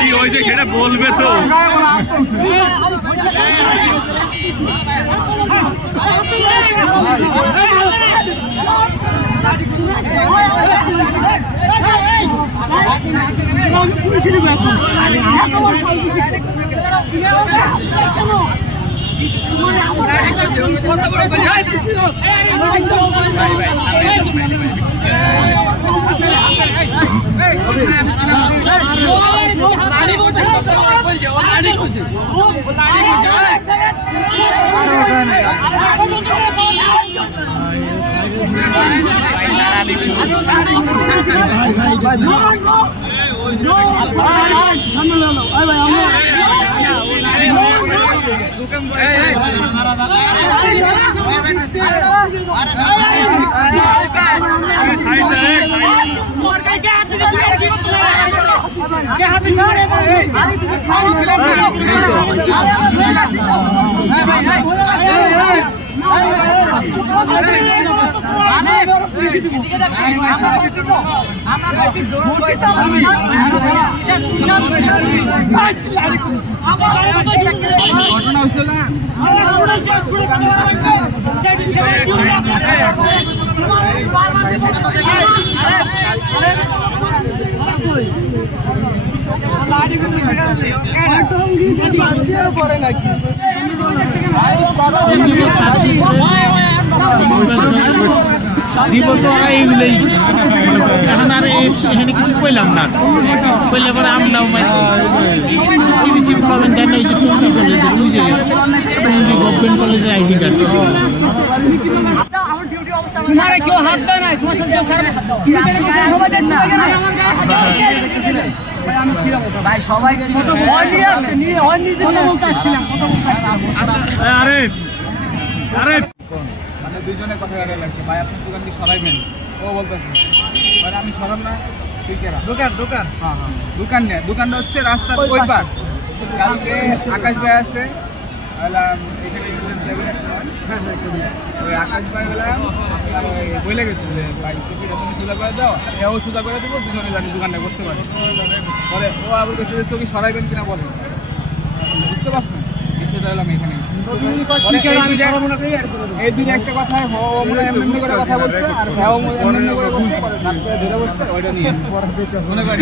কি হয়েছে সেটা বলবে তো। দিব তো এইগুলোই এখন আর এখানে কিছু কইলাম না, কইলে পরে আমরাও চিপি চিপি পাবেন। দেন ওই যে টঙ্গী কলেজের ওই যে টঙ্গী গভর্নমেন্ট কলেজের আইডি কার্ড। তোমার কেউ হাত দেয় নাই, তোমার সাথে কেউ খারাপ ভাই সবাই ছিল। আরে আরে মানে দুইজনের কথা কাটা লাগছে ভাই, আপনার দোকান কি সরাইবেন? ও বলতেছে মানে আমি সরাব না। দোকান দোকান হ্যাঁ হ্যাঁ দোকান নেই, দোকানটা হচ্ছে রাস্তার ওই পার। কালকে আকাশ ভাই আছে এখানে ওই আকাশ ভাই বললাম আর ওই বলে গেছে যে ভাই টুপিটা তুমি সোজা করে দাও, এও সোজা করে দেবো, দুজনে জানি দোকানটা করতে পারে। বলে ও আবার কাছে তো কি সরাইবেন কিনা বলে, বুঝতে পারছেন? এসে দিলাম এখানে এই দুই একটা কথা মনে এমনি করে কথা বলছে আর ভাও এমনি করে বলছে, ধরে বসছে ওইটা নিয়ে মনে করে